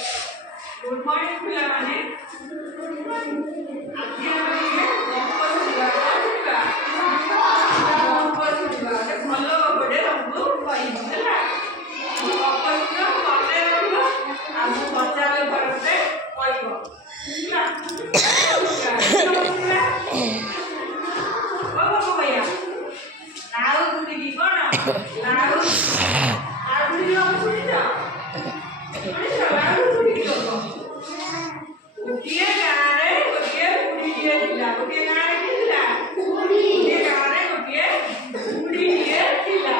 good morning पिला माने आज हम ये गप्प सुनिबा गप्प सुनिबा ते भलो बडे हमको कहि हला गप्प सुनो मने रहबो आज बच्चाले भरते कहिबो पिला बाबा भैया नाउ गुडी की कोन नाउ आदमी हम सुनि जा गोटे गाँव गोटे बुढ़ीटे था गोटे गाँव गोटे गाँव गोटे बुढ़ीटे था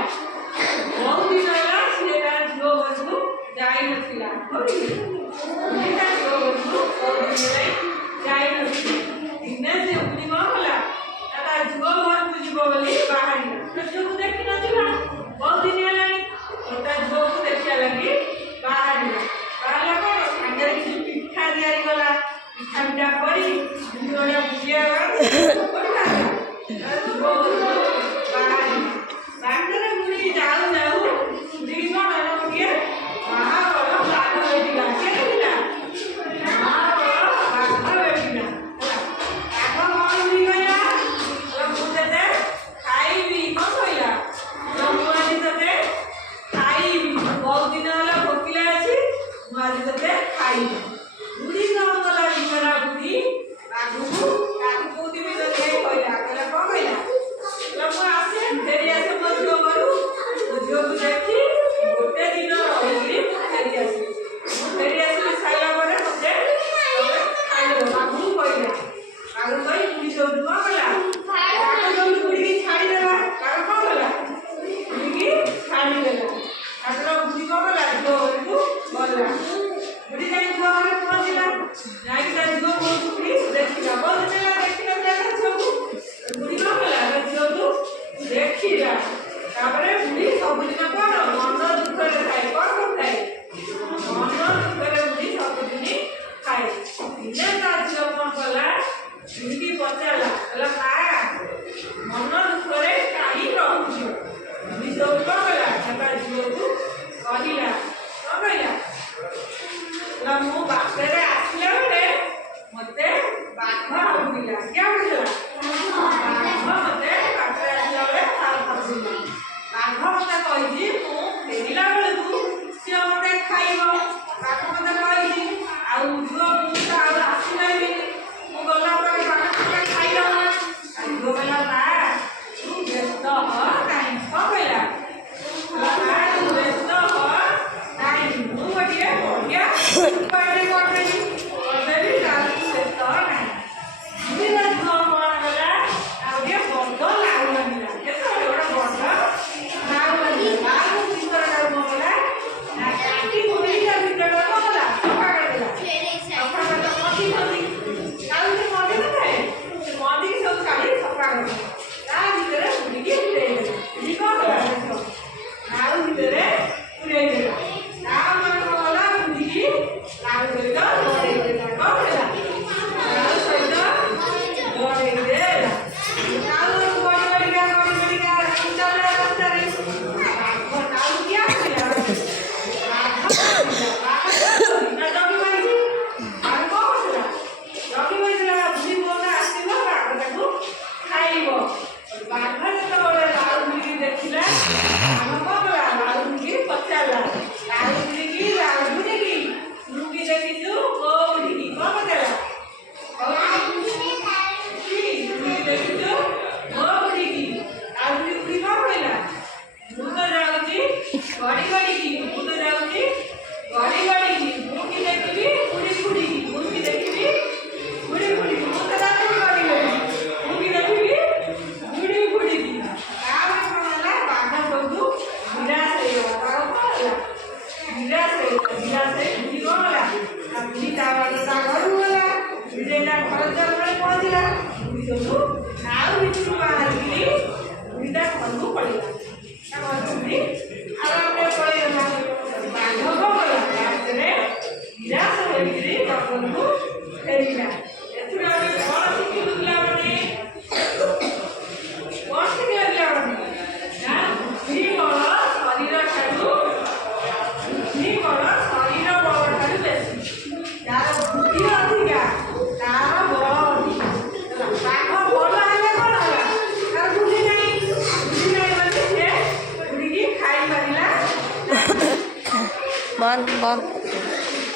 बहुत दिन है सी तार झील घर को जाई नथिला झील घर को बहुत दिन जाई दिने से बुढ़ी कौन कला तार झील घर को जीव बोली बाहर तो झील को देखी नथिला बहुत दिन है तार झील को देखा लगी बाहर बाहर कौन सागर किसी पिठा तैयारी कला पिठा पिठा करी दुनिया बुझिया बाहर बुढ़ी जाऊ जाऊ बुढ़ी कौन है महाबल बाघ बेटिला बाघ बेटिला बाघ कौन बुढ़ी कहला मुझे खाइबी कौन कहला मुझे तते खाइबी बहुत दिन है भोकिला अच्छी मुझे तते खाइबी बुढ़ी कौन कला बिचरा बुढ़ी आगु कोती भी तते कहला कहला कौन कहला लम आसे फेरी आसे मझियो करू मझियो को देखी गोटे दिन रही फेरी आसे खाइला परे मते खाइलो आगु कहला आगु कहि बुढ़ी सब कौन कहला आगु सब बुढ़ी की छाड़ी देला आगु कौन कहला बुढ़ी की छाड़ी देला आगु बुढ़ी कौन कहला जो को बोला बुढ़ी जाई जो घर पहुंचला जाई ता जो को बुढ़ी देखिला बोल देला देखिला देखा सब बुढ़ी कौन कहला जो को देखिला तापरे बुढ़ी सब दिन कोन मन दुख रे खाए कोन करताय मन दुख रे बुढ़ी सब दिन खाए दिने ता जो कोन कहला बुढ़ी की पचाला कहला खाया मन दुख रे काई रहू बुढ़ी सब कोन कहला छता जो को कहिला कौन कहला ना मु बापरे आसले बड़े मते बाघ आउला क्या बुझला बाघ मते बापरे आसले बड़े थाल फसिला बाघ मते कहिजी मु फेरिला बेले तू से मते खाइबो बाघ मते कहिजी आ जो मु आ आसिलाबी मु गला पर बाघ मते खाइला जो बेला ना तू व्यस्त हो काई कहला ला तू व्यस्त हो काई मु बटिए बढ़िया पानी कोठे ओदेली लाल से तो नहीं बिना जो कोन गला आ के बंद लागू लगिला केतो बड़ा बंद लागू लगिला लागू भीतर लागू गला ना काटी मुड़ी का भीतर लागू गला सफा कर देला सफा कर तो मोदी मोदी काल से मोदी न थे मोदी सब काली सफा कर ता भीतर मुड़ी की ले ई को गला देखो लागू भीतर पूरे देला ना मन गला मुड़ी की लागू देला मोड़ी देला को देला लागू सहित मोड़ी देला लागू बड़ी का चले रास्ते लागू क्या किया ना जगी मारी और को होला जगी मारीला बुढ़ी बोला आसीबो बाघ ताकू खाइबो बाघ तो बोले लागू बुढ़ी देखिला हम को बोला लागू बुढ़ी पचाला लागू बुढ़ी की लागू बुढ़ी की रुकी देखी तू को बुढ़ी की को बतेला और की रुकी देखी तू को बुढ़ी की आ बुढ़ी को बोला मु तो जाउची गड़ी गड़ी की मु तो जाउची गड़ी गड़ी की मु की देखबी बुढ़ी बुढ़ी की मु की देखबी बुढ़ी बुढ़ी मु तो जाउची गड़ी गड़ी मु की देखबी बुढ़ी बुढ़ी की काम कोनला बाघ सबु विरास हे तारो कोनला विरास हे बुढ़ी कोनला आ बुढ़ी ता घर होला विदेला घर चल पहुंचला बुढ़ी सबु नाउ बिचु बाहर की बुढ़ीटा घर को पड़िला ता घर बुढ़ी आराम रे पड़िला बाघ को बोला रास्ते विरास होइकरी घर को फेरिला एथुरा कोन शिखि दुला बने कोन शिखि दुला बने ना बुद्धि बल शरीर ठारू बुद्धि बल शरीर बल ठारू बेसी ବନ୍ଦ ବନ୍ଦ